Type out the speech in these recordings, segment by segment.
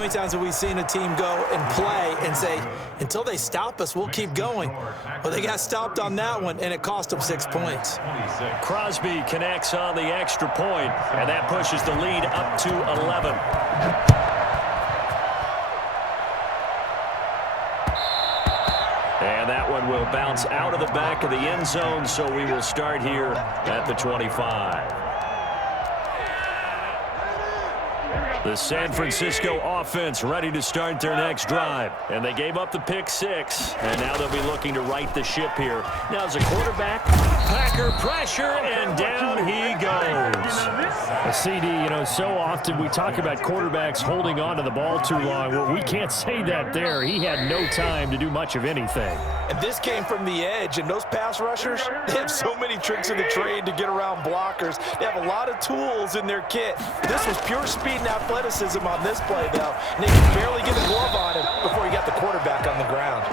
How many times have we seen a team go and play and say, until they stop us, we'll keep going? Well, they got stopped on that one, and it cost them 6 points. Crosby connects on the extra point, and that pushes the lead up to 11. And that one will bounce out of the back of the end zone, so we will start here at the 25. The San Francisco offense ready to start their next drive. And they gave up the pick 6. And now they'll be looking to right the ship here. Now as a quarterback, Packer pressure, and down he goes. A CD, so often we talk about quarterbacks holding on to the ball too long. Well, we can't say that there. He had no time to do much of anything. And this came from the edge, and those pass rushers, they have so many tricks of the trade to get around blockers. They have a lot of tools in their kit. This was pure speed and athleticism on this play, though. And they could barely get a glove on him before he got the quarterback on the ground.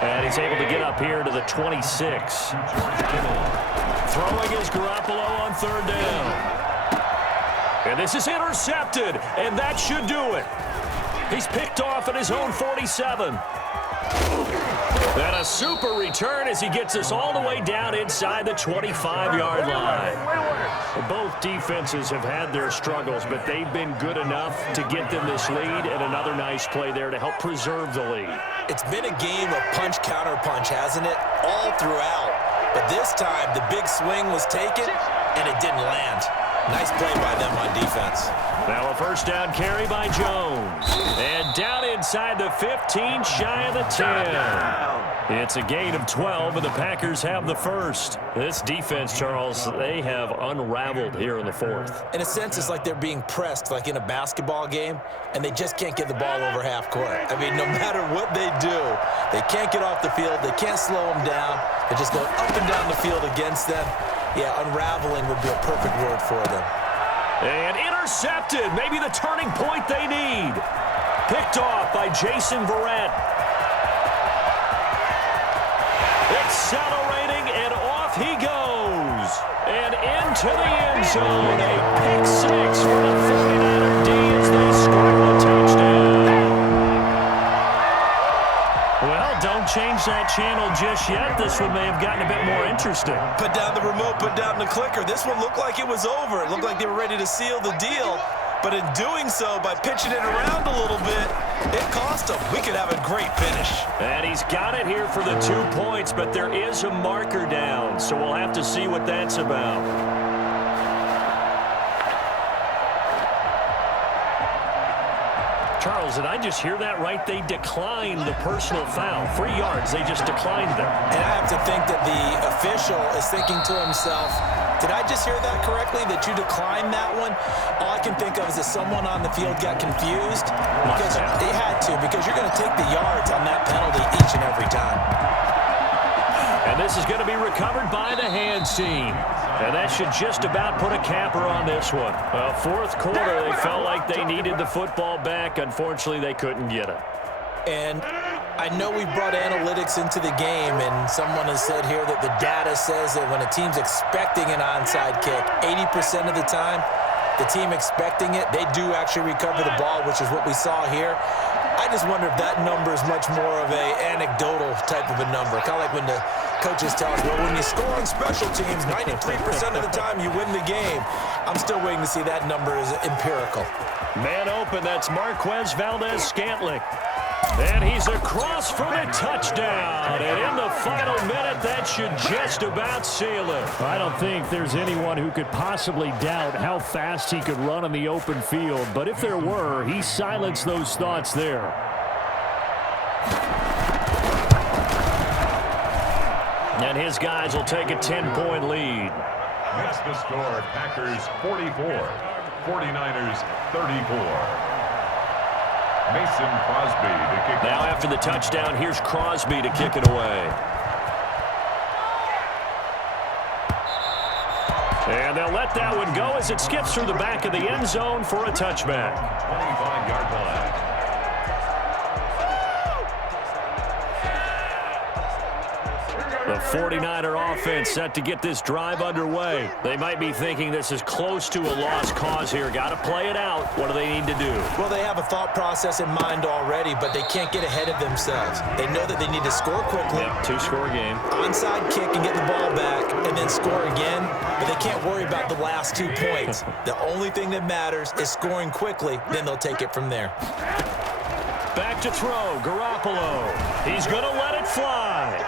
And he's able to get up here to the 26. Throwing is Garoppolo on 3rd down. And this is intercepted, and that should do it. He's picked off at his own 47. And a super return as he gets us all the way down inside the 25-yard line. Both defenses have had their struggles, but they've been good enough to get them this lead, and another nice play there to help preserve the lead. It's been a game of punch-counter-punch, hasn't it? All throughout. But this time, the big swing was taken, and it didn't land. Nice play by them on defense. Now a first down carry by Jones. And down inside the 15, shy of the 10. It's a gain of 12, and the Packers have the first. This defense, Charles, they have unraveled here in the 4th. In a sense, it's like they're being pressed, like in a basketball game, and they just can't get the ball over half court. I mean, no matter what they do, they can't get off the field. They can't slow them down. They're just going up and down the field against them. Yeah, unraveling would be a perfect word for them. And intercepted. Maybe the turning point they need. Picked off by Jason Verrett. Accelerating, and off he goes. And into the end zone. A pick 6 for the 49er D as they score a touchdown. Well, don't change that channel just yet. This one may have gotten a bit more interesting. Put down the remote, put down the clicker. This one looked like it was over. It looked like they were ready to seal the deal. But in doing so, by pitching it around a little bit, it cost them. We could have a great finish. And he's got it here for the 2 points, but there is a marker down, so we'll have to see what that's about. Charles, did I just hear that right? They declined the personal foul. 3 yards, they just declined them. And I have to think that the official is thinking to himself, did I just hear that correctly, that you declined that one? All I can think of is that someone on the field got confused. Because they had to, because you're going to take the yards on that penalty each and every time. And this is going to be recovered by the hands team. And that should just about put a capper on this one. Well, 4th quarter, they felt like they needed the football back. Unfortunately, they couldn't get it. And I know we brought analytics into the game, and someone has said here that the data says that when a team's expecting an onside kick, 80% of the time, the team expecting it, they do actually recover the ball, which is what we saw here. I just wonder if that number is much more of a anecdotal type of a number. Kind of like when the coaches tell us, well, when you score on special teams, 93% of the time you win the game. I'm still waiting to see that number is empirical. Man open, that's Marquez Valdez-Scantling. And he's across for the touchdown. And in the final minute, that should just about seal it. I don't think there's anyone who could possibly doubt how fast he could run on the open field. But if there were, he silenced those thoughts there. And his guys will take a 10-point lead. That's the score. Packers 44, 49ers 34. Mason Crosby to kick. Now after the touchdown, here's Crosby to kick it away. And they'll let that one go as it skips through the back of the end zone for a touchback. 25-yard line. The 49er offense set to get this drive underway. They might be thinking this is close to a lost cause here. Got to play it out. What do they need to do? Well, they have a thought process in mind already, but they can't get ahead of themselves. They know that they need to score quickly. Yep, two-score game. Onside kick and get the ball back and then score again, but they can't worry about the last 2 points. The only thing that matters is scoring quickly, then they'll take it from there. Back to throw, Garoppolo. He's going to let it fly.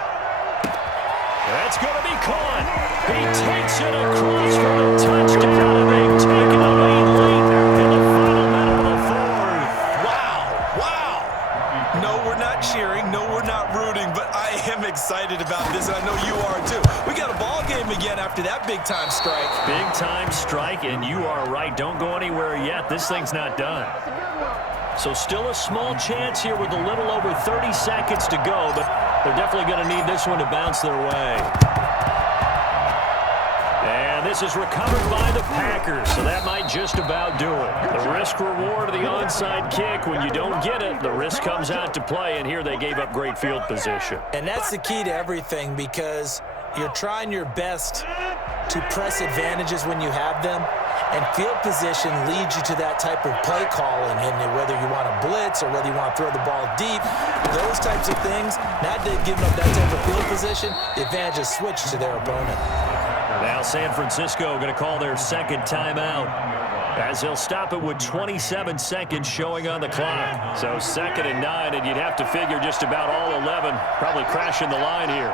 That's going to be caught. He takes it across for the touchdown, and they've taken the lead late in the final minute of the fourth. Wow. No, we're not cheering. No, we're not rooting, but I am excited about this, and I know you are too. We got a ball game again after that big-time strike. Big-time strike, and you are right. Don't go anywhere yet. This thing's not done. So still a small chance here with a little over 30 seconds to go, but they're definitely going to need this one to bounce their way. And this is recovered by the Packers, so that might just about do it. The risk-reward of the onside kick, when you don't get it, the risk comes out to play, and here they gave up great field position. And that's the key to everything, because you're trying your best to press advantages when you have them. And field position leads you to that type of play calling, and whether you want to blitz or whether you want to throw the ball deep, those types of things, not giving up that type of field position, the advantage is switched to their opponent. Now San Francisco going to call their second timeout, as they'll stop it with 27 seconds showing on the clock. So 2nd and 9, and you'd have to figure just about all 11 probably crashing the line here.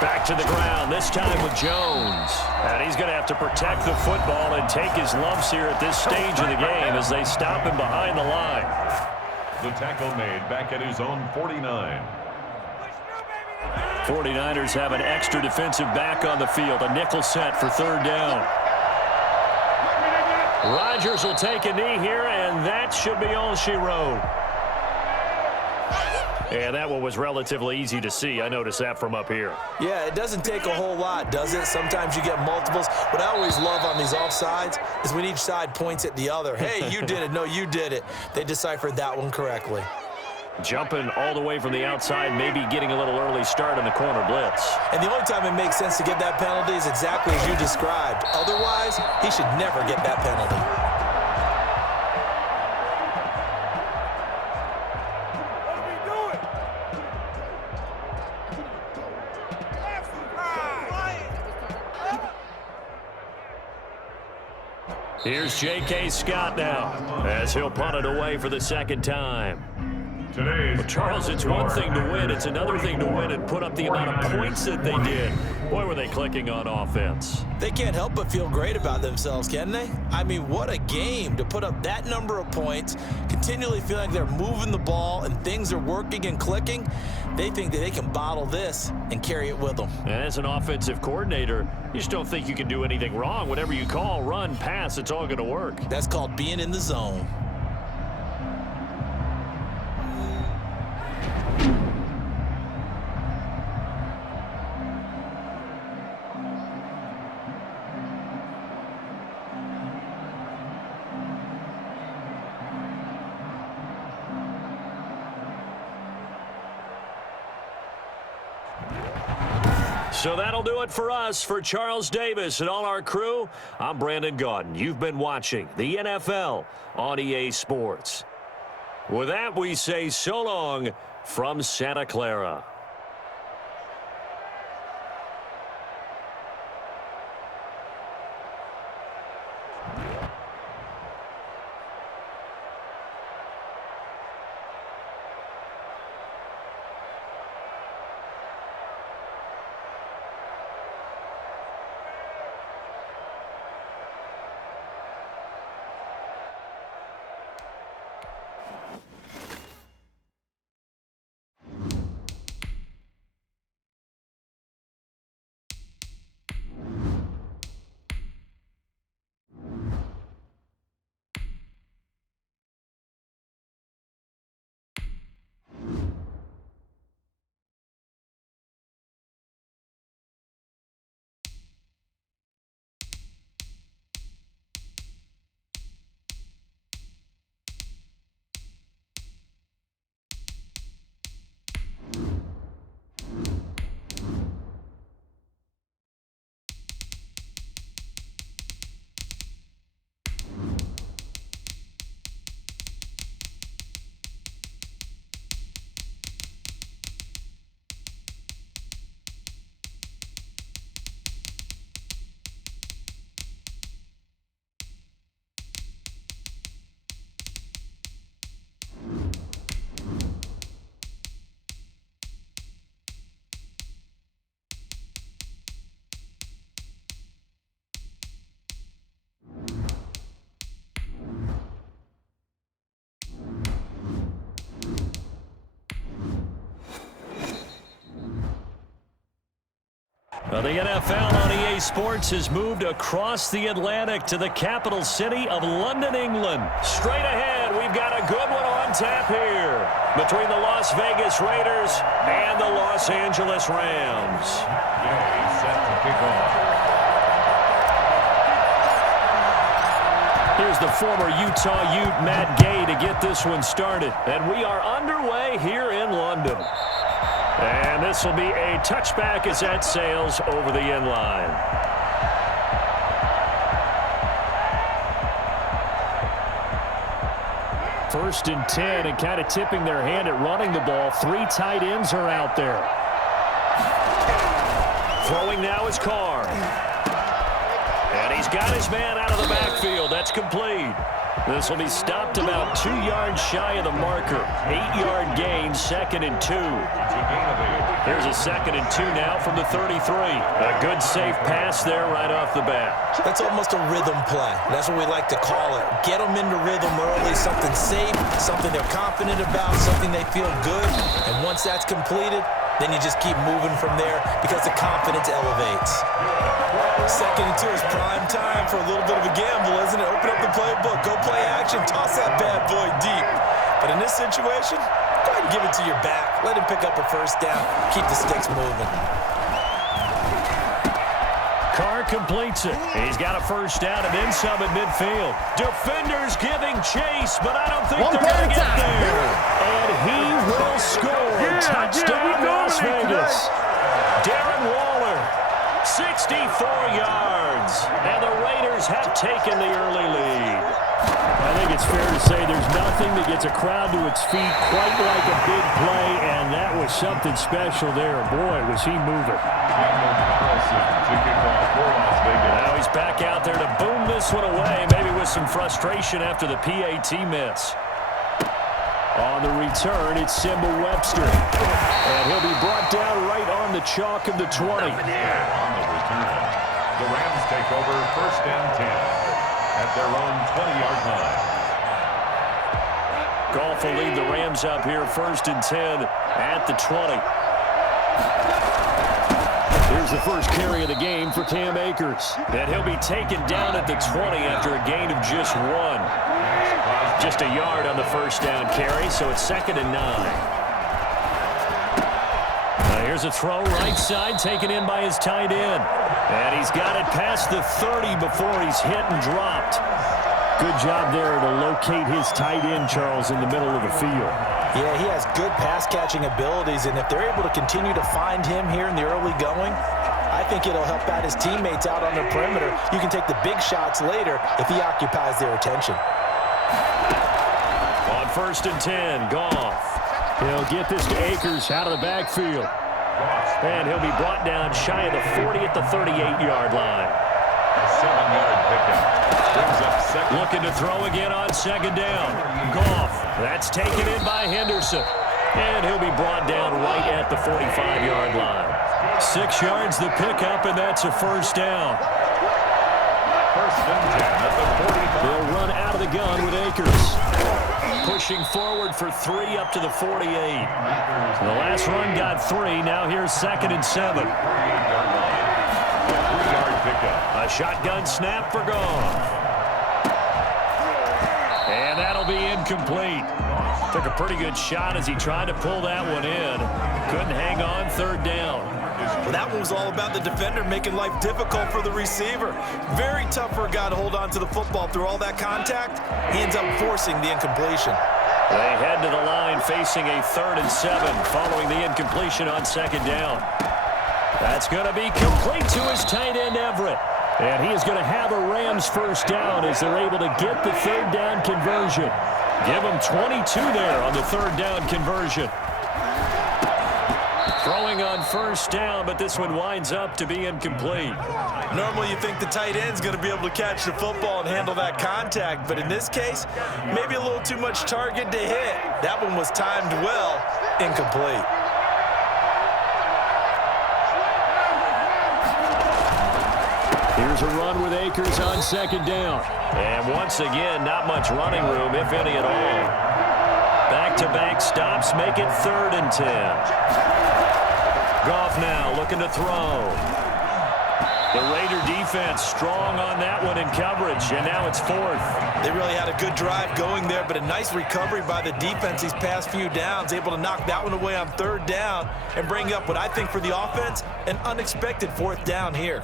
Back to the ground, this time with Jones. And he's going to have to protect the football and take his lumps here at this stage of the game as they stop him behind the line. The tackle made back at his own 49. 49ers have an extra defensive back on the field, a nickel set for 3rd down. Rodgers will take a knee here, and that should be all she wrote. And that one was relatively easy to see. I noticed that from up here. Yeah, it doesn't take a whole lot, does it? Sometimes you get multiples. What I always love on these offsides is when each side points at the other. Hey, you did it. No, you did it. They deciphered that one correctly. Jumping all the way from the outside, maybe getting a little early start on the corner blitz. And the only time it makes sense to get that penalty is exactly as you described. Otherwise, he should never get that penalty. Here's J.K. Scott now, as he'll punt it away for the 2nd time. Well, Charles, it's one thing to win. It's another thing to win and put up the amount of points that they did. Boy, were they clicking on offense. They can't help but feel great about themselves, can they? I mean, what a game to put up that number of points, continually feeling like they're moving the ball and things are working and clicking. They think that they can bottle this and carry it with them. And as an offensive coordinator, you just don't think you can do anything wrong. Whatever you call, run, pass, it's all going to work. That's called being in the zone. So that'll do it for us. For Charles Davis and all our crew, I'm Brandon Gaudin. You've been watching the NFL on EA Sports. With that, we say so long from Santa Clara. Well, the NFL on EA Sports has moved across the Atlantic to the capital city of London, England. Straight ahead, we've got a good one on tap here between the Las Vegas Raiders and the Los Angeles Rams. Gay set to kick off. Here's the former Utah Ute, Matt Gay, to get this one started. And we are underway here in London. And this will be a touchback as that sails over the end line. First and 10, and kind of tipping their hand at running the ball. 3 tight ends are out there. Throwing now is Carr. And he's got his man out of the backfield. That's complete. This will be stopped about 2 yards shy of the marker. 8-yard gain, 2nd and 2. Here's a 2nd and 2 now from the 33. A good safe pass there right off the bat. That's almost a rhythm play. That's what we like to call it. Get them into rhythm early, something safe, something they're confident about, something they feel good. And once that's completed, then you just keep moving from there because the confidence elevates. 2nd and 2 is prime time for a little bit of a gamble, isn't it? Open up the playbook, go play action, toss that bad boy deep. But in this situation, go ahead and give it to your back. Let him pick up a first down. Keep the sticks moving. Carr completes it. He's got a first down and then some at midfield. Defenders giving chase, but I don't think they're going to get there. And he will score. Touchdown, Las Vegas. Darren Waller, 64 yards. And the Raiders have taken the early lead. I think it's fair to say there's nothing that gets a crowd to its feet quite like a big play, and that was something special there. Boy, was he moving. Now he's back out there to boom this one away, maybe with some frustration after the PAT miss. On the return, it's Simba Webster. And he'll be brought down right on the chalk of the 20. On the return, the Rams take over 1st and 10 at their own 20-yard line. Goff will lead the Rams up here 1st and 10 at the 20. Here's the first carry of the game for Cam Akers. And he'll be taken down at the 20 after a gain of just 1. Just a yard on the first down carry, so it's 2nd and 9. Now here's a throw right side taken in by his tight end. And he's got it past the 30 before he's hit and dropped. Good job there to locate his tight end, Charles, in the middle of the field. Yeah, he has good pass-catching abilities, and if they're able to continue to find him here in the early going, I think it'll help out his teammates out on the perimeter. You can take the big shots later if he occupies their attention. On 1st and 10, Goff. He'll get this to Akers out of the backfield. And he'll be brought down shy of the 40 at the 38-yard line. A 7-yard pickup. Brings up 2nd. Looking to throw again on 2nd down. Goff. That's taken in by Henderson. And he'll be brought down right at the 45-yard line. 6 yards the pickup, and that's a first down. 1st and 10 at the 45. They'll run out of the gun with Akers. Pushing forward for 3 up to the 48. The last run got 3. Now here's 2nd and 7. 3-yard pickup. A shotgun snap for Goff. And that'll be incomplete. Took a pretty good shot as he tried to pull that one in. Couldn't hang on, 3rd down. Well, that one was all about the defender making life difficult for the receiver. Very tough for a guy to hold on to the football through all that contact. He ends up forcing the incompletion. They head to the line facing a 3rd and 7 following the incompletion on 2nd down. That's going to be complete to his tight end, Everett. And he is going to have a Rams first down as they're able to get the 3rd down conversion. Give him 22 there on the 3rd down conversion. Throwing on first down, but this one winds up to be incomplete. Normally you think the tight end's going to be able to catch the football and handle that contact, but in this case, maybe a little too much target to hit. That one was timed well, incomplete. Here's a run with Akers on 2nd down. And once again, not much running room, if any at all. Back-to-back stops make it 3rd and 10. Goff now looking to throw. The Raider defense strong on that one in coverage, and now it's 4th. They really had a good drive going there, but a nice recovery by the defense these past few downs, able to knock that one away on 3rd down and bring up what I think for the offense, an unexpected 4th down here.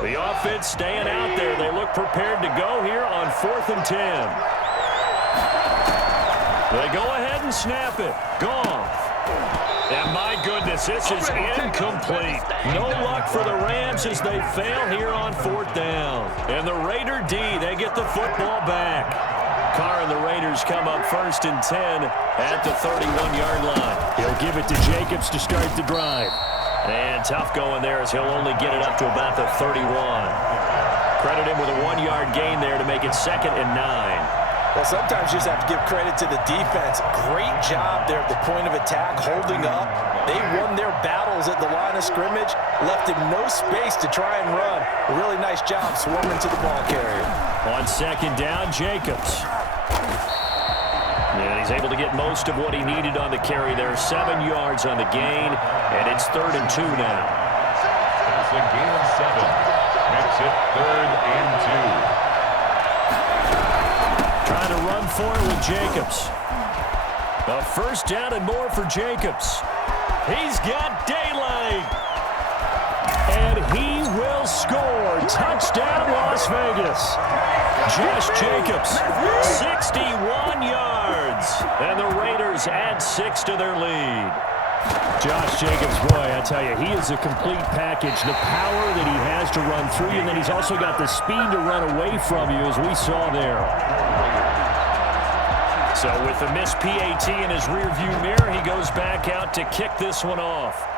The offense staying out there. They look prepared to go here on 4th and 10. They go ahead and snap it. Goff. And my goodness, this is incomplete. No luck for the Rams as they fail here on 4th down. And the Raider D, they get the football back. Carr and the Raiders come up 1st and 10 at the 31-yard line. He'll give it to Jacobs to start the drive. And tough going there as he'll only get it up to about the 31. Credit him with a 1-yard gain there to make it 2nd and 9. Well, sometimes you just have to give credit to the defense. Great job there at the point of attack, holding up. They won their battles at the line of scrimmage, left him no space to try and run. A really nice job swarming to the ball carrier. On 2nd down, Jacobs. And he's able to get most of what he needed on the carry there. 7 yards on the gain, and it's 3rd and 2 now. That's a gain of 7. Makes it 3rd and 2. Trying to run for it with Jacobs. A 1st down and more for Jacobs. He's got daylight. And he will score. Touchdown, Las Vegas. Josh Jacobs, 61 yards. And the Raiders add 6 to their lead. Josh Jacobs, boy, I tell you, he is a complete package. The power that he has to run through you, and then he's also got the speed to run away from you, as we saw there. So with the missed PAT in his rearview mirror, he goes back out to kick this one off.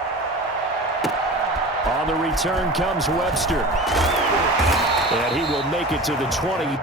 On the return comes Webster. And he will make it to the 20.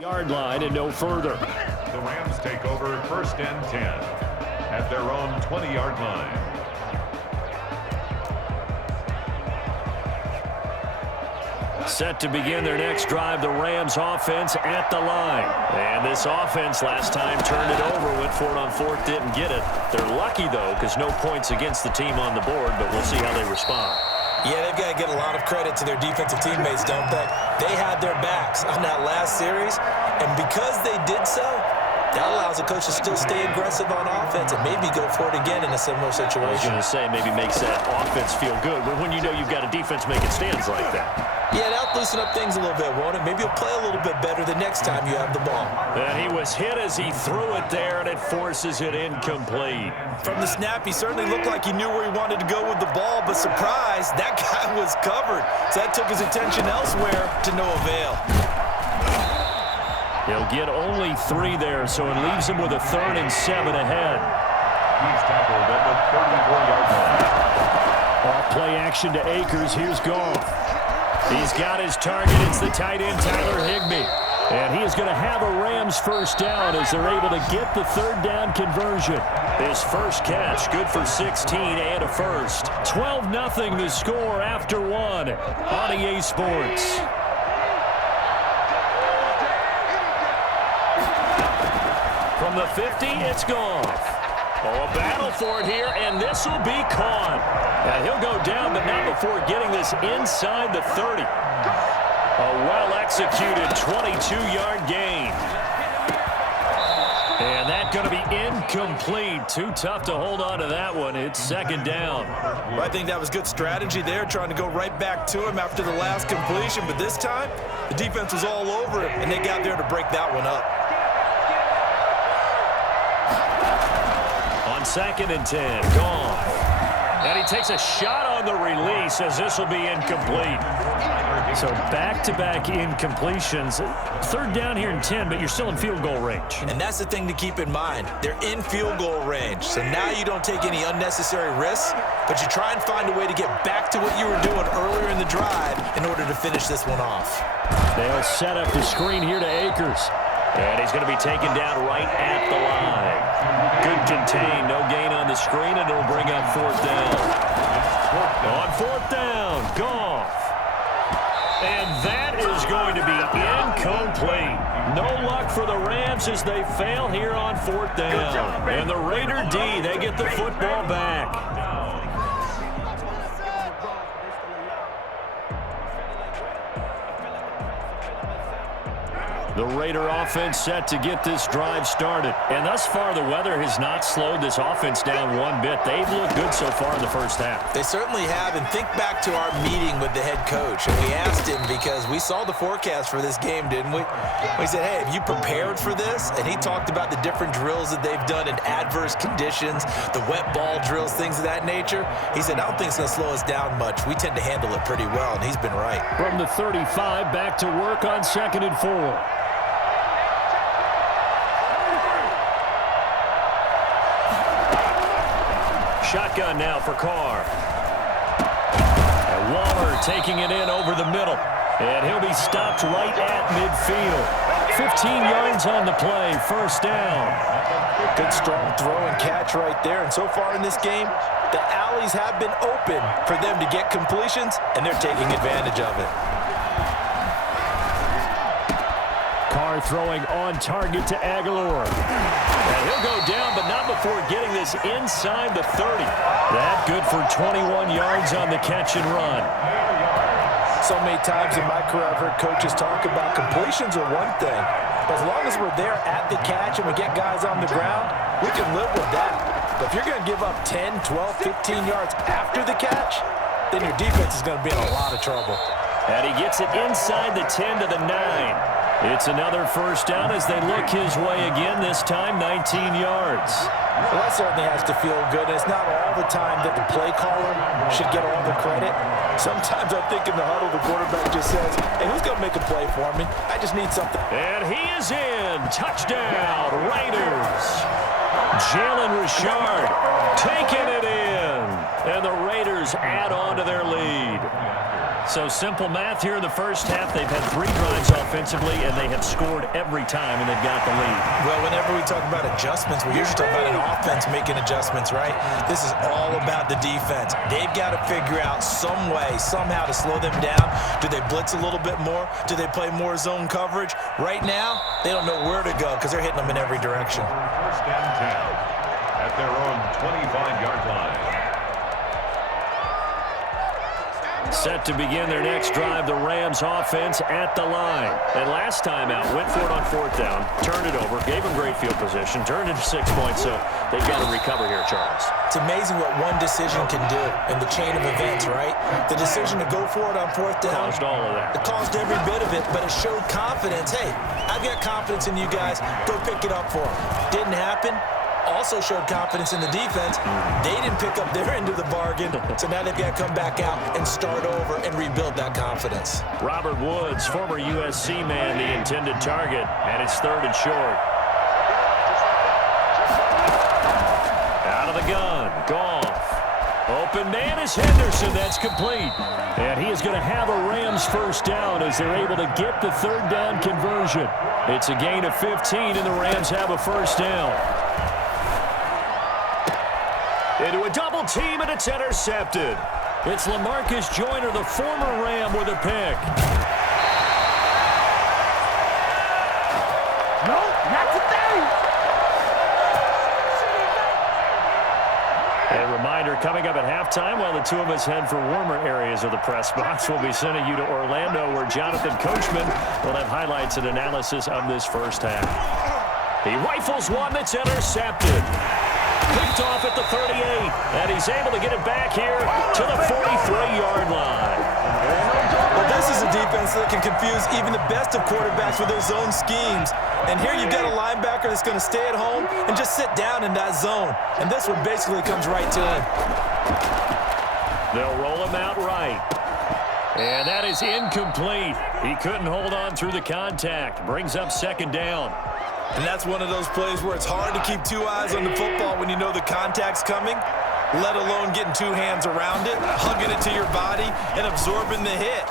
Yard line and no further. The Rams take over 1st and 10 at their own 20-yard line. Set to begin their next drive, the Rams offense at the line. And this offense last time turned it over, went for it on 4th, didn't get it. They're lucky, though, because no points against the team on the board, but we'll see how they respond. Yeah, they've got to get a lot of credit to their defensive teammates, don't they? They had their backs on that last series, and because they did so, that allows the coach to still stay aggressive on offense and maybe go for it again in a similar situation. I was going to say, maybe makes that offense feel good, but when you know you've got a defense making stands like that. Yeah, that'll loosen up things a little bit, won't it? Maybe you'll play a little bit better the next time you have the ball. And he was hit as he threw it there, and it forces it incomplete. From the snap, he certainly looked like he knew where he wanted to go with the ball, but surprise, that guy was covered. So that took his attention elsewhere to no avail. He'll get only 3 there, so it leaves him with a 3rd and 7 ahead. He's tackled at the 34-yard line. Off play action to Akers. Here's Goff. He's got his target. It's the tight end, Tyler Higbee. And he is going to have a Rams 1st down as they're able to get the 3rd down conversion. His first catch, good for 16 and a first. 12-0 the score after 1 on EA Sports. From the 50, it's Goff. Oh, a battle for it here, and this will be caught. And he'll go down, but not before getting this inside the 30. A well-executed 22-yard gain. And that's going to be incomplete. Too tough to hold on to that one. It's 2nd down. Well, I think that was good strategy there, trying to go right back to him after the last completion. But this time, the defense was all over it, and they got there to break that one up. On 2nd and 10, Goff. And he takes a shot on the release as this will be incomplete. So back-to-back incompletions. Third down here in 10, but you're still in field goal range. And that's the thing to keep in mind. They're in field goal range. So now you don't take any unnecessary risks, but you try and find a way to get back to what you were doing earlier in the drive in order to finish this one off. They'll set up the screen here to Akers. And he's going to be taken down right at the line. Good contain, no gain on the screen, and it'll bring up fourth down. On fourth down, Goff. And that is going to be incomplete. No luck for the Rams as they fail here on fourth down. And the Raider D, they get the football back. The Raider offense set to get this drive started. And thus far, the weather has not slowed this offense down one bit. They've looked good so far in the first half. They certainly have. And think back to our meeting with the head coach. And we asked him because we saw the forecast for this game, didn't we? We said, hey, have you prepared for this? And he talked about the different drills that they've done in adverse conditions, the wet ball drills, things of that nature. He said, I don't think it's going to slow us down much. We tend to handle it pretty well, and he's been right. From the 35, back to work on 2nd and 4. Shotgun now for Carr. And Waller taking it in over the middle. And he'll be stopped right at midfield. 15 yards on the play, first down. Good strong throw and catch right there. And so far in this game, the alleys have been open for them to get completions, and they're taking advantage of it. Carr throwing on target to Aguilar. And he'll go down, but not before getting this inside the 30. That good for 21 yards on the catch and run. So many times in my career, I've heard coaches talk about completions are one thing. But as long as we're there at the catch and we get guys on the ground, we can live with that. But if you're going to give up 10, 12, 15 yards after the catch, then your defense is going to be in a lot of trouble. And he gets it inside the 10 to the 9. It's another first down as they look his way again, this time 19 yards. Well, that certainly has to feel good. And it's not all the time that the play caller should get all the credit. Sometimes I think in the huddle, the quarterback just says, hey, who's going to make a play for me? I just need something. And he is in. Touchdown, Raiders. Jalen Richard taking it in. And the Raiders add on to their lead. So simple math here in the first half. They've had 3 drives offensively, and they have scored every time, and they've got the lead. Well, whenever we talk about adjustments, we usually talk about an offense making adjustments, right? This is all about the defense. They've got to figure out some way, somehow to slow them down. Do they blitz a little bit more? Do they play more zone coverage? Right now, they don't know where to go because they're hitting them in every direction. First and 10 at their own 25-yard line. Set to begin their next drive, the Rams offense at the line. And last time out, went for it on fourth down, turned it over, gave them great field position, turned it to 6 points, so they've got to recover here, Charles. It's amazing what one decision can do in the chain of events, right? The decision to go for it on fourth down. Caused all of that. It caused every bit of it, but it showed confidence. Hey, I've got confidence in you guys. Go pick it up for them. Didn't happen. Also showed confidence in the defense. They didn't pick up their end of the bargain, so now they've got to come back out and start over and rebuild that confidence. Robert Woods, former USC man, the intended target, and it's 3rd and short. Out of the gun, Goff. Open man is Henderson, that's complete. And he is going to have a Rams first down as they're able to get the 3rd down conversion. It's a gain of 15, and the Rams have a first down. Into a double team, and it's intercepted. It's LaMarcus Joyner, the former Ram, with a pick. No, not today. A reminder coming up at halftime while the two of us head for warmer areas of the press box. We'll be sending you to Orlando where Jonathan Coachman will have highlights and analysis of this first half. He rifles one that's intercepted. Picked off at the 38, and he's able to get it back here to the 43-yard line. Well, this is a defense that can confuse even the best of quarterbacks with their zone schemes. And here you've got a linebacker that's going to stay at home and just sit down in that zone. And this one basically comes right to him. They'll roll him out right. And that is incomplete. He couldn't hold on through the contact. Brings up second down. And that's one of those plays where it's hard to keep two eyes on the football when you know the contact's coming, let alone getting two hands around it, hugging it to your body, and absorbing the hit.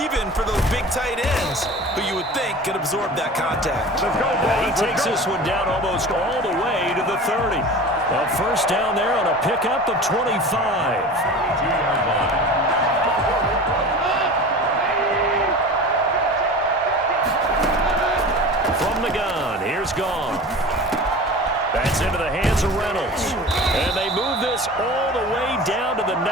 Even for those big tight ends who you would think could absorb that contact. He takes this one down almost all the way to the 30. A first down there on a pickup of 25. From the gun, here's Gone. That's into the hands of Reynolds. And they move this all the way down to the 9.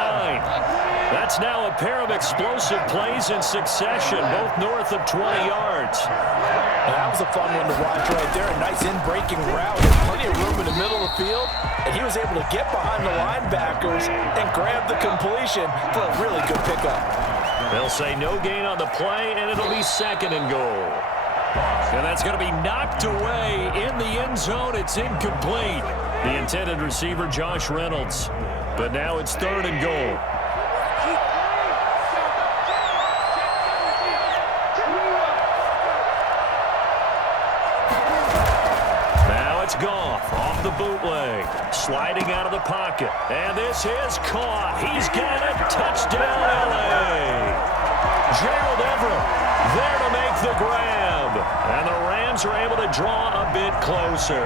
That's now a pair of explosive plays in succession, both north of 20 yards. And that was a fun one to watch right there. A nice in-breaking route with plenty of room in the middle of the field. And he was able to get behind the linebackers and grab the completion for a really good pickup. They'll say no gain on the play, and it'll be second and goal. And that's going to be knocked away in the end zone. It's incomplete. The intended receiver, Josh Reynolds. But now it's third and goal. Now it's Goff off the bootleg. Sliding out of the pocket. And this is caught. He's got it. Touchdown, L.A. Gerald Everett there to make the grab. And the Rams are able to draw a bit closer.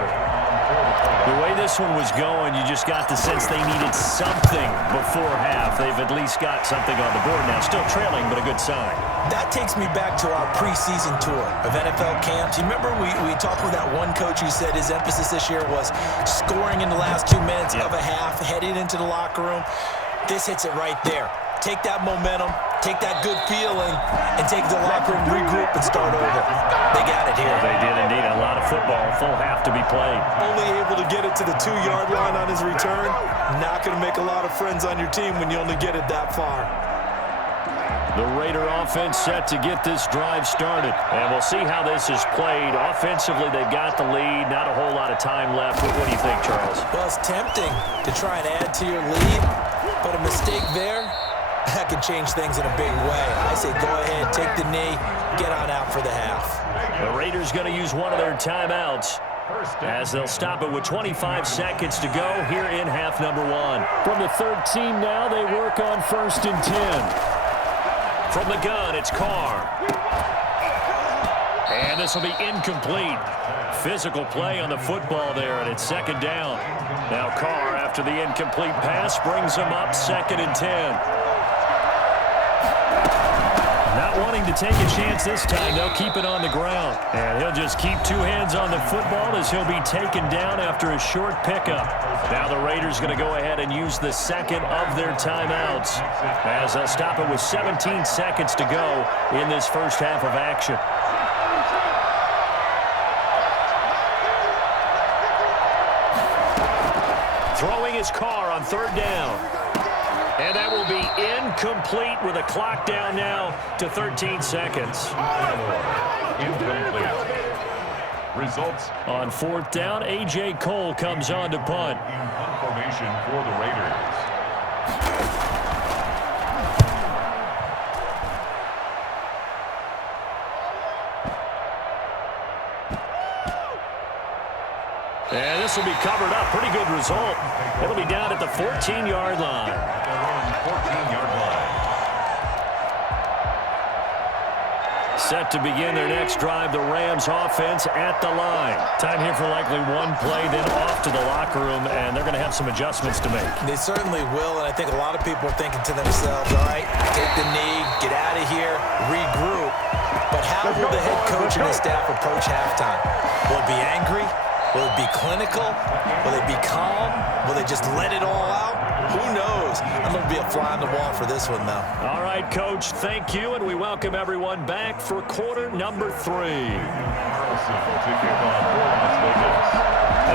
The way this one was going, you just got the sense they needed something before half. They've at least got something on the board now. Still trailing, but a good sign. That takes me back to our preseason tour of NFL camps. You remember we talked with that one coach who said his emphasis this year was scoring in the last 2 minutes of a half, heading into the locker room. This hits it right there. Take that momentum, take that good feeling, and take the locker room, regroup, and start over. They got it here. They did indeed. A lot of football, full half to be played. Only able to get it to the 2-yard line on his return. Not going to make a lot of friends on your team when you only get it that far. The Raider offense set to get this drive started. And we'll see how this is played. Offensively, they've got the lead. Not a whole lot of time left. What do you think, Charles? Well, it's tempting to try and add to your lead, but a mistake there, that could change things in a big way. I say go ahead, take the knee, get on out for the half. The Raiders going to use one of their timeouts as they'll stop it with 25 seconds to go here in half number 1. From the 13 now, they work on 1st and 10. From the gun, it's Carr. And this will be incomplete. Physical play on the football there, and it's second down. Now Carr, after the incomplete pass, brings him up 2nd and 10. Not wanting to take a chance this time, they'll keep it on the ground. And he'll just keep 2 hands on the football as he'll be taken down after a short pickup. Now the Raiders going to go ahead and use the second of their timeouts as they'll stop it with 17 seconds to go in this first half of action. Throwing his Carr on 3rd down. And that will be incomplete with a clock down now to 13 seconds. Incomplete. Results. On 4th down, A.J. Cole comes on to punt. Punt formation for the Raiders. And this will be covered up. Pretty good result. It'll be down at the 14-yard line. 14-yard line. Set to begin their next drive, the Rams offense at the line. Time here for likely one play, then off to the locker room, and they're going to have some adjustments to make. They certainly will, and I think a lot of people are thinking to themselves, all right, take the knee, get out of here, regroup. But how will the head coach and his staff approach halftime? Will it be angry? Will it be clinical? Will they be calm? Will they just let it all out? Who knows? I'm going to be a fly on the wall for this one, though. All right, Coach, thank you, and we welcome everyone back for quarter number 3.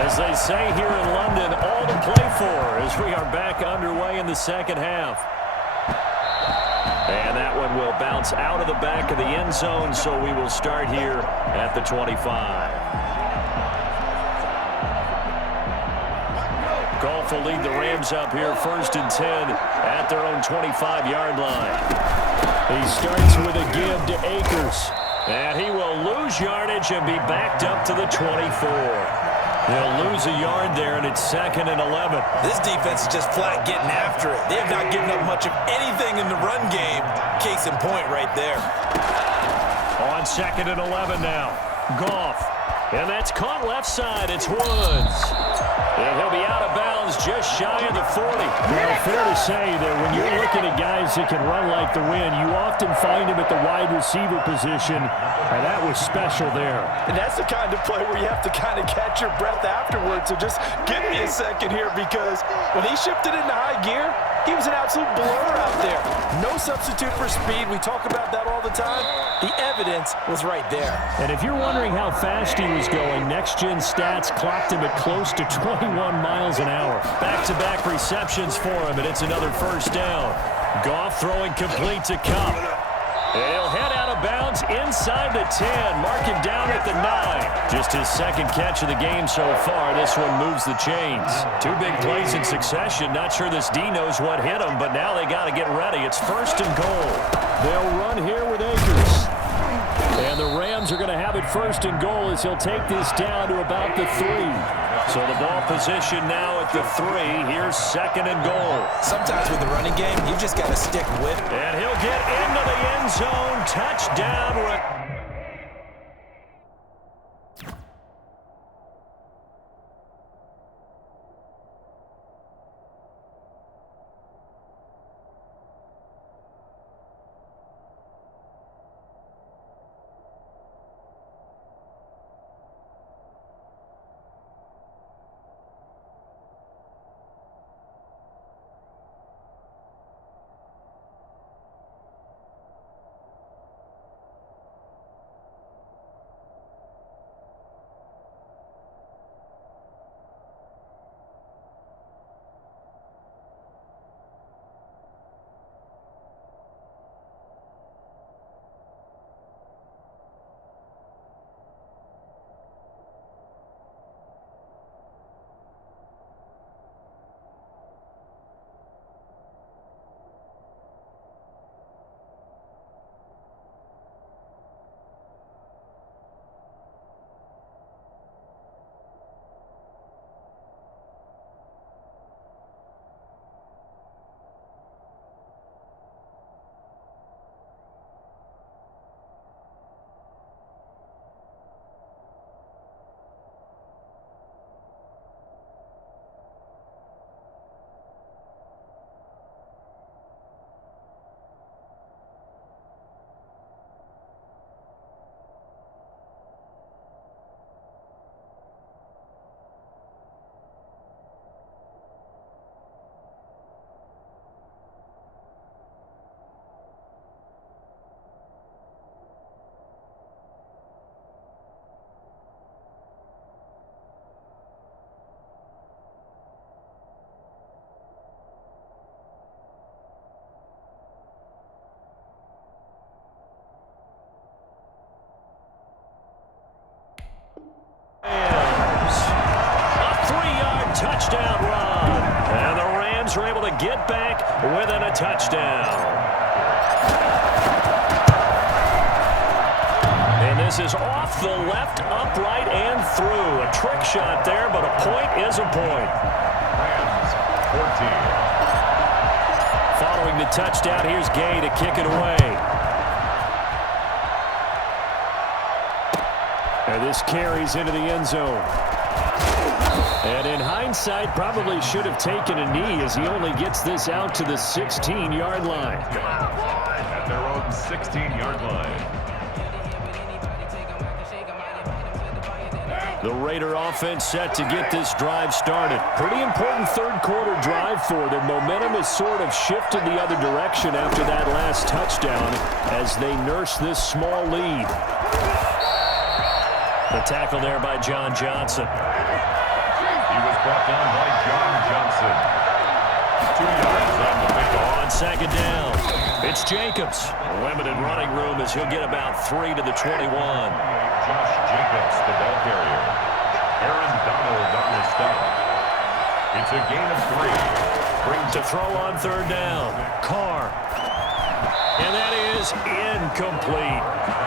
As they say here in London, all to play for as we are back underway in the second half. And that one will bounce out of the back of the end zone, so we will start here at the 25. Goff will lead the Rams up here 1st and 10 at their own 25-yard line. He starts with a give to Akers. And he will lose yardage and be backed up to the 24. They'll lose a yard there, and it's 2nd and 11. This defense is just flat getting after it. They have not given up much of anything in the run game. Case in point right there. On 2nd and 11 now. Goff. And that's caught left side. It's Woods. And he'll be out of bounds just shy of the 40. Well, fair to say that when you're looking at guys that can run like the wind, you often find him at the wide receiver position, and that was special there. And that's the kind of play where you have to kind of catch your breath afterwards. So just give me a second here, because when he shifted into high gear, he was an absolute blur out there. No substitute for speed. We talk about that all the time. The evidence was right there. And if you're wondering how fast he was going, next-gen stats clocked him at close to 21 miles an hour. Back-to-back receptions for him, and it's another 1st down. Goff throwing complete to Kupp. He'll head out of bounds inside the 10. Mark him down at the 9. Just his 2nd catch of the game so far. This one moves the chains. 2 big plays in succession. Not sure this D knows what hit him, but now they got to get ready. It's 1st and goal. They'll run here with Akers. And the Rams are going to have it 1st and goal as he'll take this down to about the 3. So the ball position now at the 3. Here's 2nd and goal. Sometimes with the running game, you just got to stick with it. And he'll get into the end zone. Touchdown. Touchdown run. And the Rams are able to get back within a touchdown. And this is off the left, upright, and through. A trick shot there, but a point is a point. Rams, 14. Following the touchdown, here's Gay to kick it away. And this carries into the end zone. And in hindsight, probably should have taken a knee as he only gets this out to the 16-yard line. At their own 16-yard line. The Raider offense set to get this drive started. Pretty important third-quarter drive for them. Momentum has sort of shifted the other direction after that last touchdown as they nurse this small lead. The tackle there by John Johnson. He was brought down by John Johnson. 2 yards on the pickoff. On 2nd down, it's Jacobs. Limited running room as he'll get about 3 to the 21. Josh Jacobs, the ball carrier. Aaron Donald on the stop. It's It's a gain of 3. Brings to throw on third down. Carr. And that is incomplete.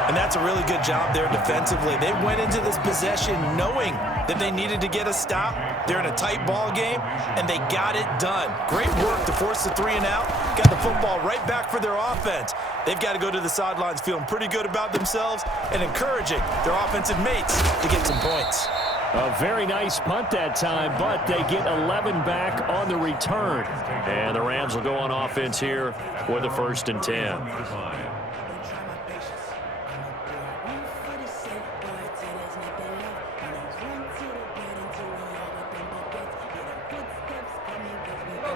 And that's a really good job there defensively. They went into this possession knowing that they needed to get a stop. They're in a tight ball game, and they got it done. Great work to force the 3 and out. Got the football right back for their offense. They've got to go to the sidelines feeling pretty good about themselves and encouraging their offensive mates to get some points. A very nice punt that time, but they get 11 back on the return. And the Rams will go on offense here with the 1st and 10.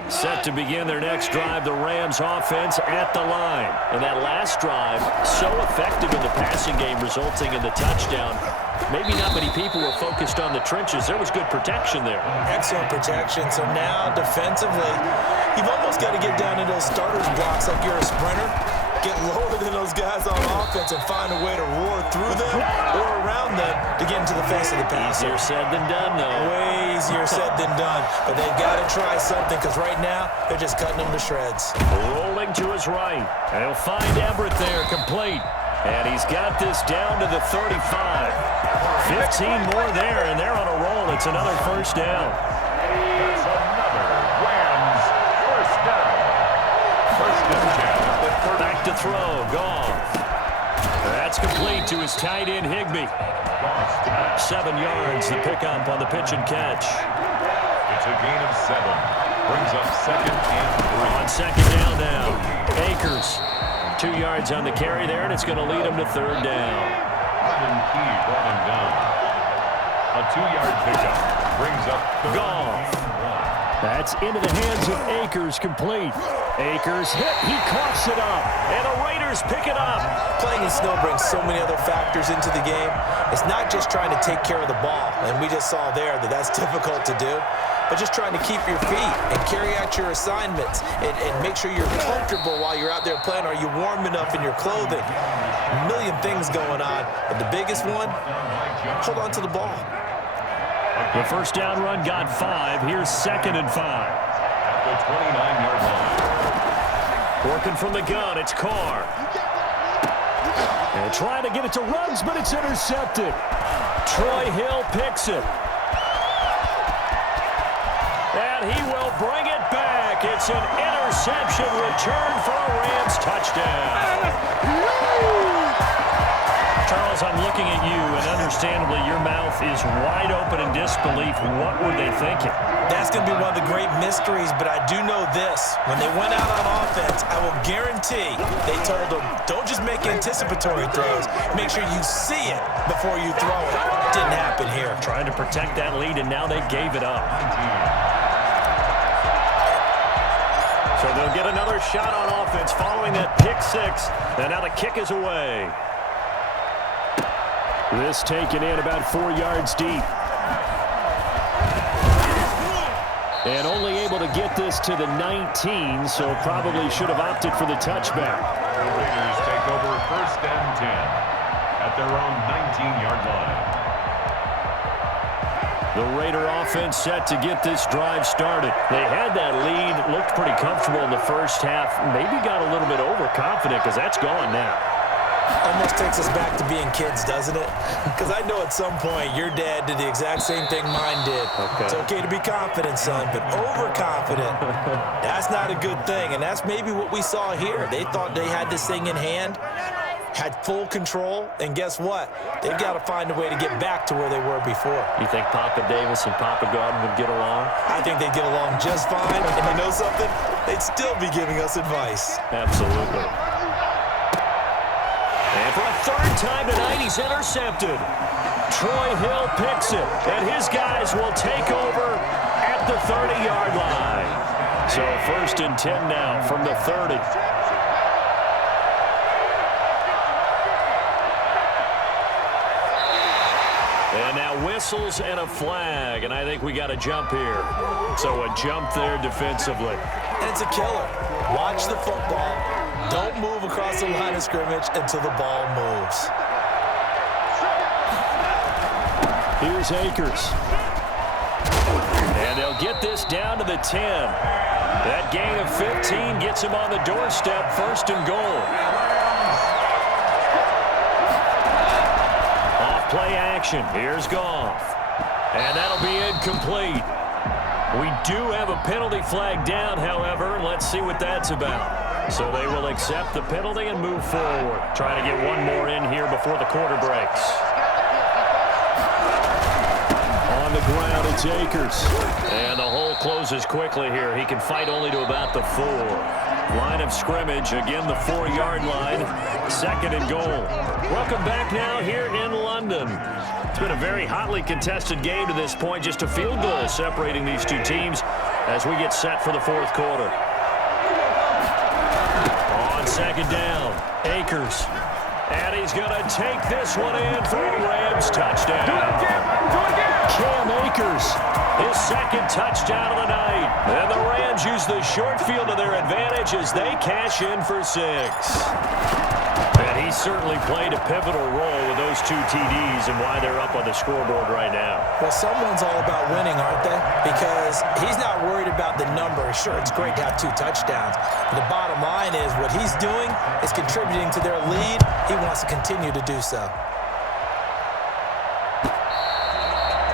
Set to begin their next drive, the Rams offense at the line. And that last drive, so effective in the passing game, resulting in the touchdown. Maybe not many people were focused on the trenches. There was good protection there. Excellent protection. So now, defensively, you've almost got to get down to those starters blocks like you're a sprinter. Get lower than those guys on offense and find a way to roar through them or around them to get into the face of the passer. Easier said than done, though. Way easier said than done. But they've got to try something because right now they're just cutting them to shreds. Rolling to his right. And he'll find Everett there, complete. And he's got this down to the 35. 15 more there, and they're on a roll. It's another 1st down. That's another Rams first down. 1st and 10. Back to throw, Goff. That's complete to his tight end, Higbee. 7 yards, the pickup on the pitch and catch. It's a gain of 7. Brings up 2nd and 3. On 2nd down now, Akers. 2 yards on the carry there, and it's going to lead him to 3rd down. Key brought him down. A 2-yard pickup brings up Goff. That's into the hands of Akers, complete. Akers hit, he coughs it up. And the Raiders pick it up. Playing in snow brings so many other factors into the game. It's not just trying to take care of the ball, and we just saw there that that's difficult to do, but just trying to keep your feet and carry out your assignments and make sure you're comfortable while you're out there playing. Are you warm enough in your clothing? A million things going on, but the biggest one, hold on to the ball. The 1st down run got 5. Here's 2nd and 5. at the 29-yard line. Working from the gun, it's Carr. And trying to get it to Ruggs, but it's intercepted. Troy Hill picks it. And he will bring it back. It's an interception return for a Rams touchdown. Charles, I'm looking at you, and understandably, your mouth is wide open in disbelief. What were they thinking? That's going to be one of the great mysteries, but I do know this. When they went out on offense, I will guarantee they told them, don't just make anticipatory throws. Make sure you see it before you throw it. Didn't happen here. Trying to protect that lead, and now they gave it up. So they'll get another shot on offense following that pick 6. And now the kick is away. This taken in about 4 yards deep. And only able to get this to the 19, so probably should have opted for the touchback. The Raiders take over 1st and 10 at their own 19-yard line. The Raider offense set to get this drive started. They had that lead, looked pretty comfortable in the first half, maybe got a little bit overconfident because that's gone now. Almost takes us back to being kids, doesn't it? Because I know at some point your dad did the exact same thing mine did. Okay. It's okay to be confident, son, but overconfident, that's not a good thing. And that's maybe what we saw here. They thought they had this thing in hand, had full control, and guess what? They've got to find a way to get back to where they were before. You think Papa Davis and Papa Gordon would get along? I think they'd get along just fine, and you know something? They'd still be giving us advice. Absolutely. And for a 3rd time tonight, he's intercepted. Troy Hill picks it, and his guys will take over at the 30-yard line. So 1st and 10 now from the 30. And now whistles and a flag, and I think we got a jump here. So a jump there defensively. And it's a killer. Watch the football. Don't move across the line of scrimmage until the ball moves. Here's Akers. And they'll get this down to the 10. That gain of 15 gets him on the doorstep, 1st and goal. Off-play action. Here's Goff. And that'll be incomplete. We do have a penalty flag down, however, and let's see what that's about. So they will accept the penalty and move forward. Trying to get one more in here before the quarter breaks. On the ground, it's Akers. And the hole closes quickly here. He can fight only to about the 4. Line of scrimmage, again the 4-yard line. 2nd and goal. Welcome back now here in London. It's been a very hotly contested game to this point. Just a field goal separating these two teams as we get set for the 4th quarter. On 2nd down, Akers. And he's going to take this one in for a Rams touchdown. Cam Akers, his 2nd touchdown of the night. And the Rams use the short field to their advantage as they cash in for 6. And he certainly played a pivotal role with those 2 TDs and why they're up on the scoreboard right now. Well, someone's all about winning, aren't they? Because he's not worried about the number. Sure, it's great to have 2 touchdowns. But the bottom line is what he's doing is contributing to their lead. He wants to continue to do so.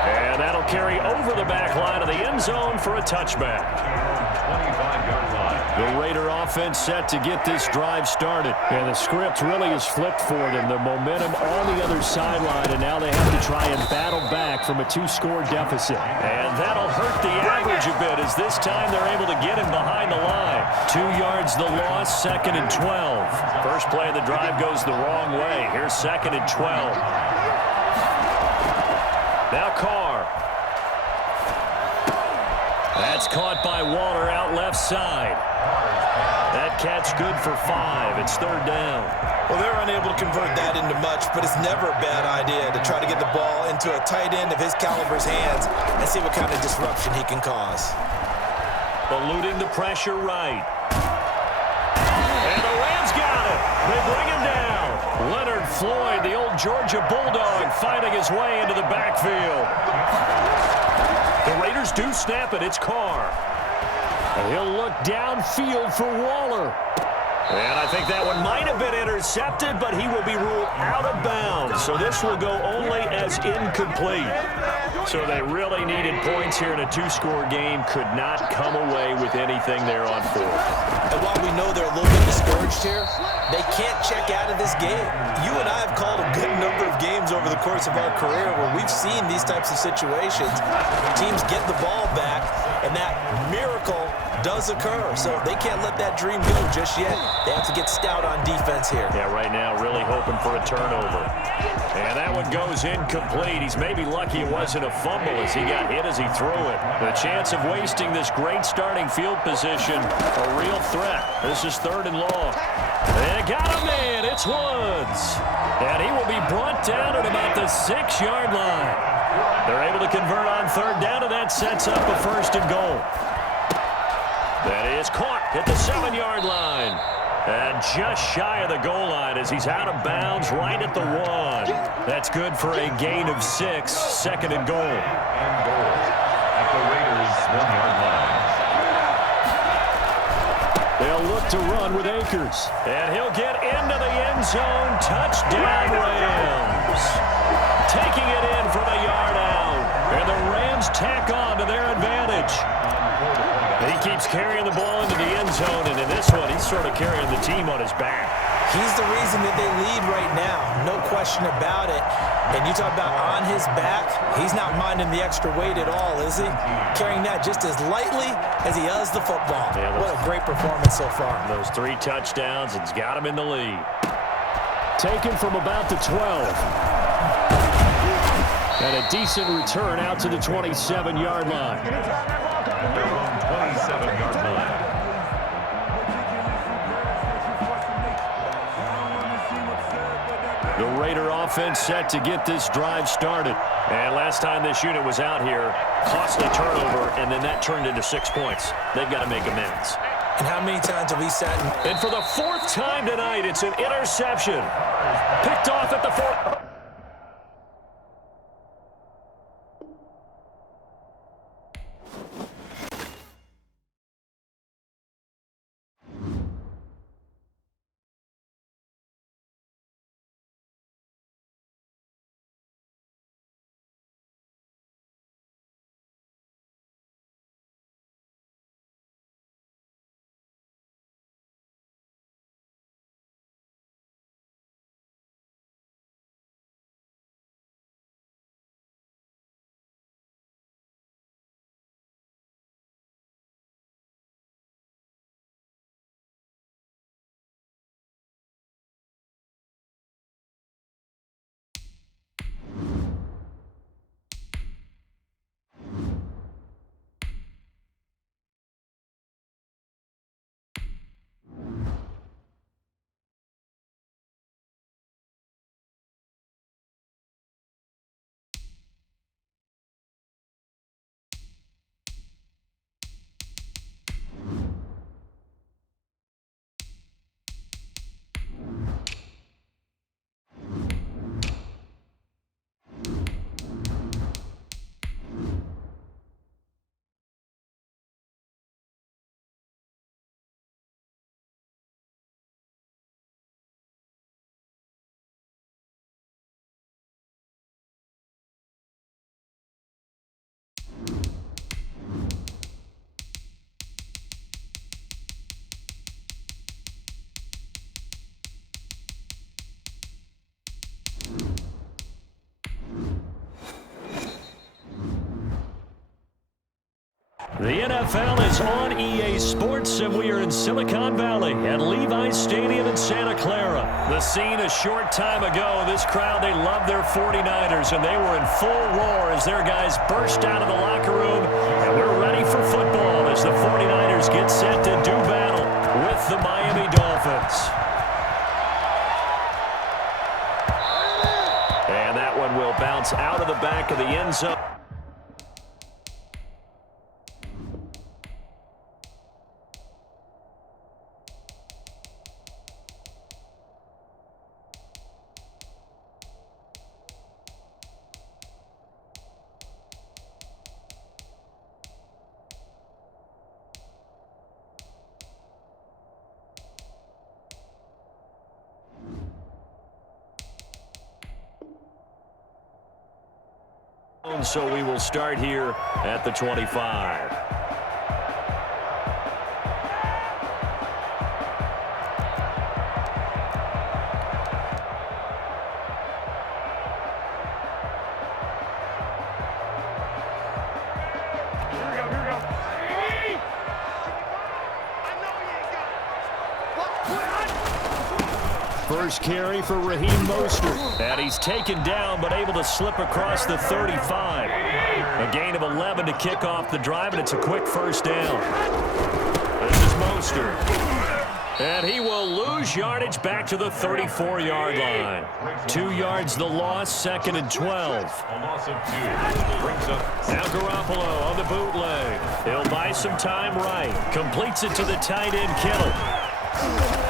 And that'll carry over the back line of the end zone for a touchback. 25-yard line. The Raider offense set to get this drive started. And the script really is flipped for them. The momentum on the other sideline, and now they have to try and battle back from a 2-score deficit. And that'll hurt the average a bit as this time they're able to get him behind the line. 2 yards the loss, 2nd and 12. First play of the drive goes the wrong way. Here's 2nd and 12. Now Carr. That's caught by Waller out left side. That catch good for 5. It's 3rd down. Well, they're unable to convert that into much, but it's never a bad idea to try to get the ball into a tight end of his caliber's hands and see what kind of disruption he can cause. Eluding the pressure right. And the Rams got it. They bring him down. Leonard Floyd, the old Georgia Bulldog, fighting his way into the backfield. The Raiders do snap it. It's Carr. And he'll look downfield for Waller. And I think that one might have been intercepted, but he will be ruled out of bounds. So this will go only as incomplete. So they really needed points here in a 2-score game. Could not come away with anything there on 4th. And while we know they're a little bit discouraged here, they can't check out of this game. You and I have called a good number of games over the course of our career where we've seen these types of situations. Teams get the ball back, and that miracle does occur. So they can't let that dream go just yet. They have to get stout on defense here. Yeah, right now really hoping for a turnover. And that one goes incomplete. He's maybe lucky it wasn't a fumble as he got hit as he threw it. The chance of wasting this great starting field position, a real threat. This is 3rd and long. And got a man. It's Woods. And he will be brought down at about the 6-yard line. They're able to convert on 3rd down, and that sets up a 1st and goal. That is caught at the 7-yard line. And just shy of the goal line as he's out of bounds right at the 1. That's good for a gain of 6, 2nd and goal. And goal at the Raiders' 1-yard line. They'll look to run with Akers. And he'll get into the end zone. Touchdown, Rams. Taking it in from a yard out. And the Rams tack on to their advantage. He keeps carrying the ball into the end zone, and in this one, he's sort of carrying the team on his back. He's the reason that they lead right now, no question about it. And you talk about on his back, he's not minding the extra weight at all, is he? Carrying that just as lightly as he does the football. Yeah, what a great performance so far. Those 3 touchdowns, it's got him in the lead. Taken from about the 12. And a decent return out to the 27-yard line. Their own 27-yard line. The Raider offense set to get this drive started. And last time this unit was out here, costly turnover, and then that turned into 6 points. They've got to make amends. And how many times have we sat in? And for the 4th time tonight, it's an interception. Picked off at the 4th. The NFL is on EA Sports, and we are in Silicon Valley at Levi's Stadium in Santa Clara. The scene a short time ago. This crowd, they love their 49ers, and they were in full roar as their guys burst out of the locker room. And we're ready for football as the 49ers get set to do battle with the Miami Dolphins. And that one will bounce out of the back of the end zone. So we will start here at the 25. First carry for Raheem Mostert. And he's taken down but able to slip across the 35. A gain of 11 to kick off the drive, and it's a quick first down. This is Mostert. And he will lose yardage back to the 34-yard line. 2 yards the loss, 2nd and 12. Now Garoppolo on the bootleg. He'll buy some time right. Completes it to the tight end, Kittle.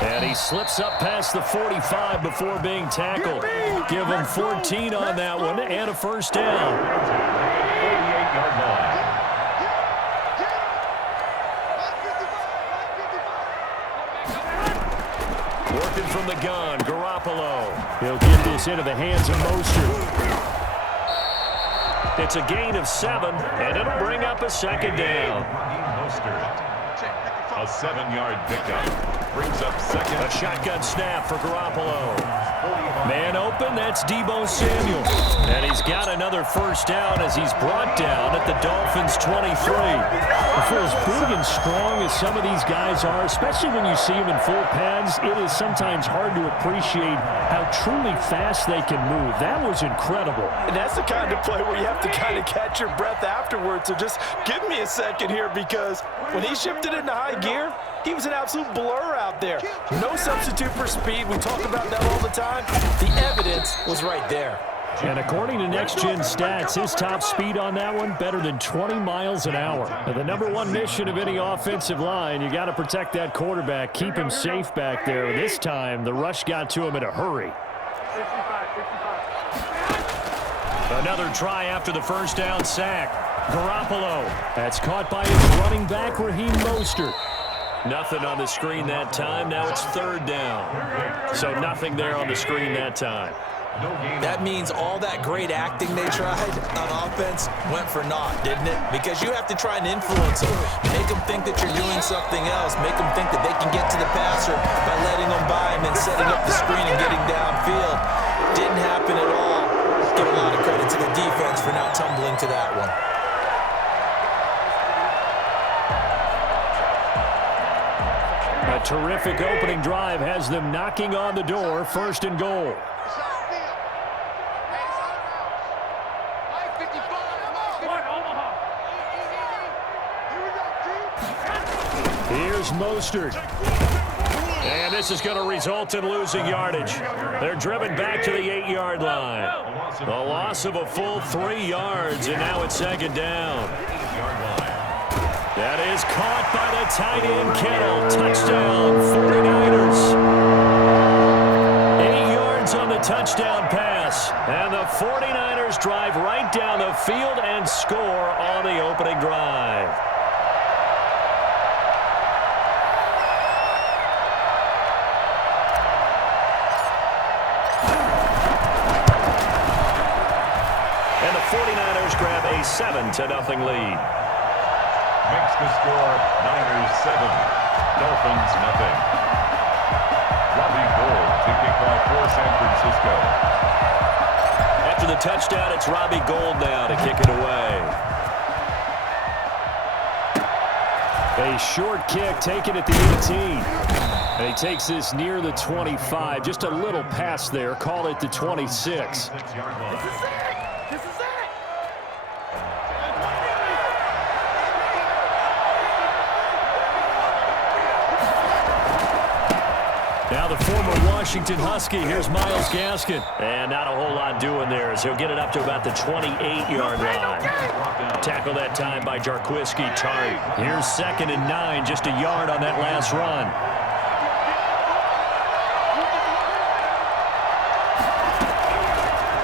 And he slips up past the 45 before being tackled. Give him 14 on that one and a first down. 48-yard line. Working from the gun, Garoppolo. He'll get this into the hands of Mostert. It's a gain of 7, and it'll bring up a second down. A 7-yard pickup. Brings up second. A shotgun snap for Garoppolo. Man open, that's Deebo Samuel. And he's got another first down as he's brought down at the Dolphins' 23. For as big and strong as some of these guys are, especially when you see them in full pads, it is sometimes hard to appreciate how truly fast they can move. That was incredible. And that's the kind of play where you have to kind of catch your breath afterwards. So just give me a second here, because when he shifted into high gear, he was an absolute blur out there. No substitute for speed. We talk about that all the time. The evidence was right there. And according to Next Gen Stats, his top speed on that one, better than 20 miles an hour. Now, the #1 mission of any offensive line, you got to protect that quarterback, keep him safe back there. This time, the rush got to him in a hurry. Another try after the first down sack. Garoppolo. That's caught by his running back, Raheem Mostert. Nothing on the screen that time. Now it's 3rd down. So nothing there on the screen that time. That means all that great acting they tried on offense went for naught, didn't it? Because you have to try and influence them. Make them think that you're doing something else. Make them think that they can get to the passer by letting them by him and setting up the screen and getting downfield. Didn't happen at all. Give a lot of credit to the defense for not tumbling to that one. A terrific opening drive has them knocking on the door, 1st and goal. Here's Mostert. And this is going to result in losing yardage. They're driven back to the 8-yard line. The loss of a full 3 yards, and now it's 2nd down. That is caught by the tight end, Kittle. Touchdown, 49ers. 8 yards on the touchdown pass. And the 49ers drive right down the field and score on the opening drive. And the 49ers grab a 7-0 lead. Makes the score Niners 7, Dolphins nothing. Robbie Gould to kick off for San Francisco. After the touchdown, it's Robbie Gould now to kick it away. A short kick taken at the 18. And he takes this near the 25. Just a little pass there. Call it the 26. Now the former Washington Husky, here's Myles Gaskin. And not a whole lot doing there as he'll get it up to about the 28-yard line. Tackle that time by Jarquiski Tartt. Here's 2nd and 9, just a yard on that last run.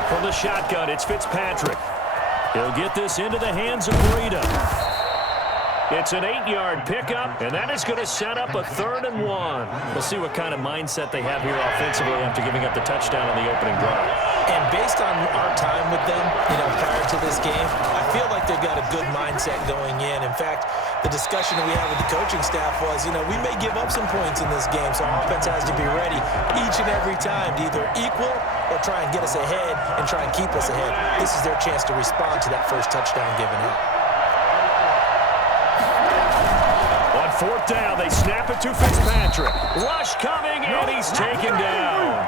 From the shotgun, it's Fitzpatrick. He'll get this into the hands of Breida. It's an 8-yard pickup, and that is going to set up a 3rd and 1. We'll see what kind of mindset they have here offensively after giving up the touchdown on the opening drive. And based on our time with them, prior to this game, I feel like they've got a good mindset going in. In fact, the discussion that we had with the coaching staff was, we may give up some points in this game, so our offense has to be ready each and every time to either equal or try and get us ahead and try and keep us ahead. This is their chance to respond to that first touchdown given up. 4th down, they snap it to Fitzpatrick. Rush coming, and he's taken down.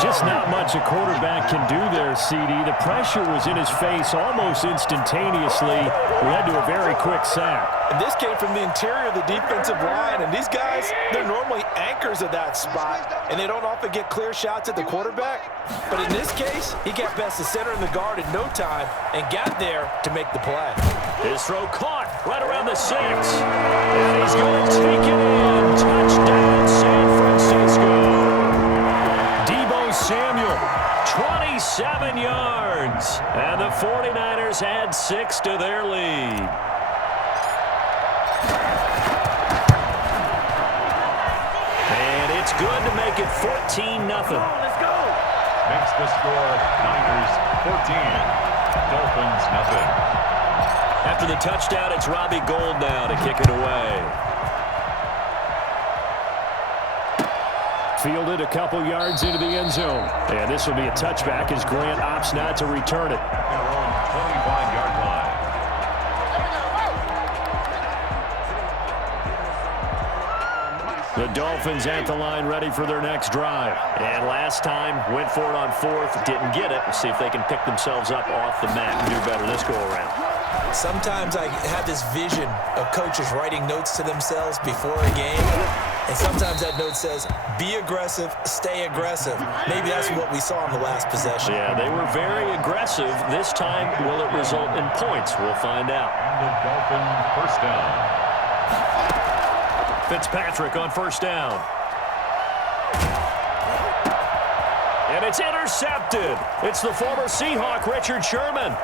Just not much a quarterback can do there, CD. The pressure was in his face almost instantaneously. Led to a very quick sack. And this came from the interior of the defensive line. And these guys, they're normally anchors of that spot, and they don't often get clear shots at the quarterback. But in this case, he got past the center and the guard in no time and got there to make the play. His throw caught right around the 6. And he's going to take it in. Touchdown, San Francisco. Deebo Samuel, 27 yards. And the 49ers add 6 to their lead. And it's good to make it 14-0. Let's go. Makes the score Niners 14, Dolphins nothing. After the touchdown, it's Robbie Gould now to kick it away. Fielded a couple yards into the end zone. And this will be a touchback as Grant opts not to return it. Their own 25-yard line. The Dolphins at the line ready for their next drive. And last time, went for it on 4th, didn't get it. We'll see if they can pick themselves up off the mat and do better this go-around. Sometimes I have this vision of coaches writing notes to themselves before a game, and sometimes that note says, be aggressive, stay aggressive. Maybe that's what we saw in the last possession. Yeah, they were very aggressive. This time, will it result in points? We'll find out. And the Dolphin first down. Fitzpatrick on first down. And it's intercepted. It's the former Seahawk, Richard Sherman.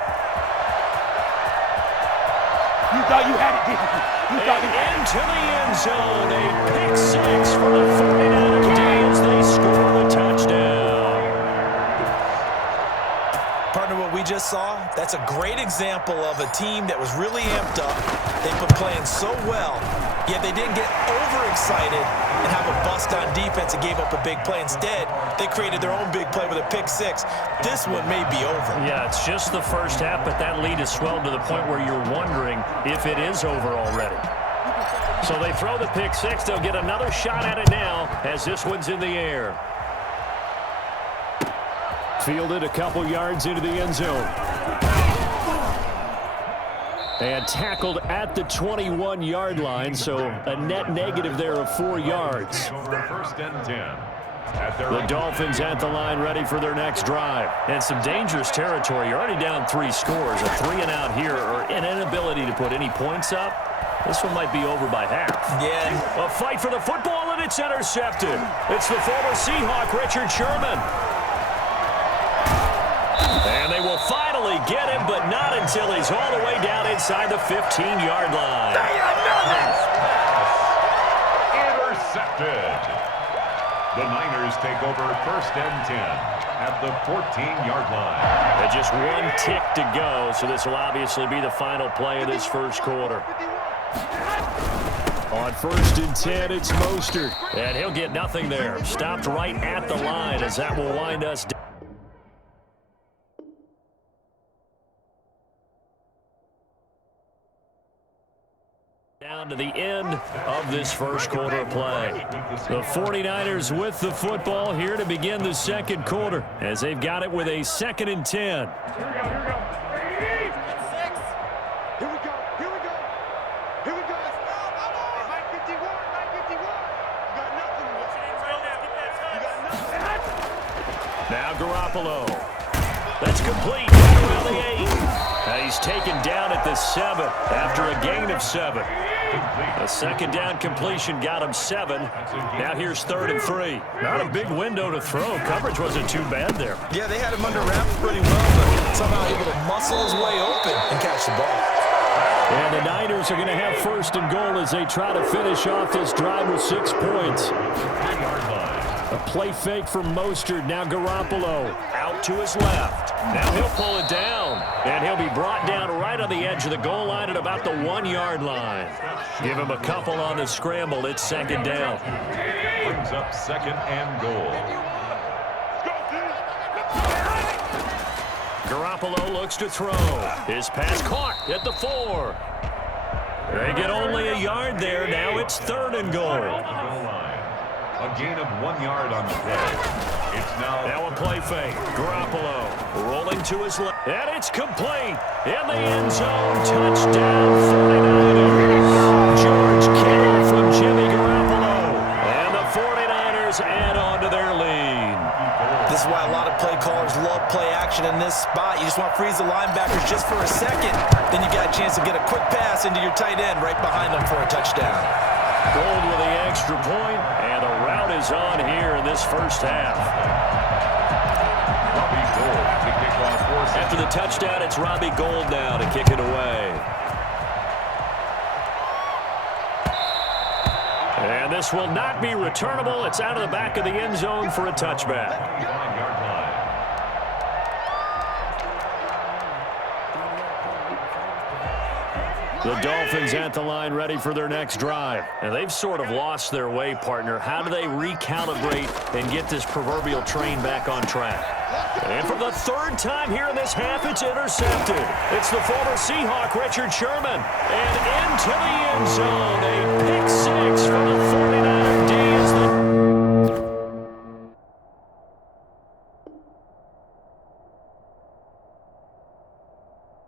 You thought you had it, didn't you? You thought you had it. Into the end zone. A pick 6 for the 49ers D as they score the touchdown. Partner, what we just saw, that's a great example of a team that was really amped up. They've been playing so well, yet they didn't get overexcited and have a bust on defense and gave up a big play. Instead, they created their own big play with a pick 6. This one may be over. Yeah, it's just the first half, but that lead has swelled to the point where you're wondering if it is over already. So they throw the pick 6. They'll get another shot at it now as this one's in the air. Fielded a couple yards into the end zone. And tackled at the 21-yard line, so a net negative there of 4 yards. First and 10. The Dolphins at the line ready for their next drive. And some dangerous territory. You're already down 3 scores. A 3-and-out here or an inability to put any points up. This one might be over by half. Yeah. A fight for the football, and it's intercepted. It's the former Seahawk, Richard Sherman. And they will finally get him, but not until he's all the way down inside the 15-yard line. Intercepted. The Niners take over first and 10 at the 14-yard line. And just 1 tick to go, so this will obviously be the final play of this first quarter. On first and 10, it's Mostert. And he'll get nothing there. Stopped right at the line as that will wind us down. Down to the end of this first quarter of play. The 49ers with the football here to begin the second quarter as they've got it with a 2nd and 10. Here we go. Mike 51. You got nothing. You got nothing. Now Garoppolo. That's complete. Right around the 8. He's taken down at the 7 after a gain of 7. A 2nd down completion got him 7. Now here's 3rd and 3. Not a big window to throw. Coverage wasn't too bad there. Yeah, they had him under wraps pretty well, but somehow able to muscle his way open and catch the ball. And the Niners are going to have 1st and goal as they try to finish off this drive with 6 points. A play fake from Mostert. Now Garoppolo out to his left. Now he'll pull it down. And he'll be brought down right on the edge of the goal line at about the 1-yard line. Give him a couple on the scramble. It's 2nd down. Brings up 2nd and goal. Garoppolo looks to throw. His pass caught at the 4. They get only a yard there. Now it's 3rd and goal. A gain of 1 yard on the play. It's now a play fake. Garoppolo rolling to his left. And it's complete. In the end zone. Touchdown 49ers. George Kittle from Jimmy Garoppolo. And the 49ers add on to their lead. This is why a lot of play callers love play action in this spot. You just want to freeze the linebackers just for a second. Then you got a chance to get a quick pass into your tight end right behind them for a touchdown. Gold with the extra point, and the route is on here in this first half. Robbie Gould to kick off. After the touchdown, it's Robbie Gould now to kick it away. And this will not be returnable. It's out of the back of the end zone for a touchback. 9-yard line. The Dolphins at the line ready for their next drive. And they've sort of lost their way, partner. How do they recalibrate and get this proverbial train back on track? And for the 3rd time here in this half, it's intercepted. It's the former Seahawk, Richard Sherman. And into the end zone, a pick 6 for the 49ers.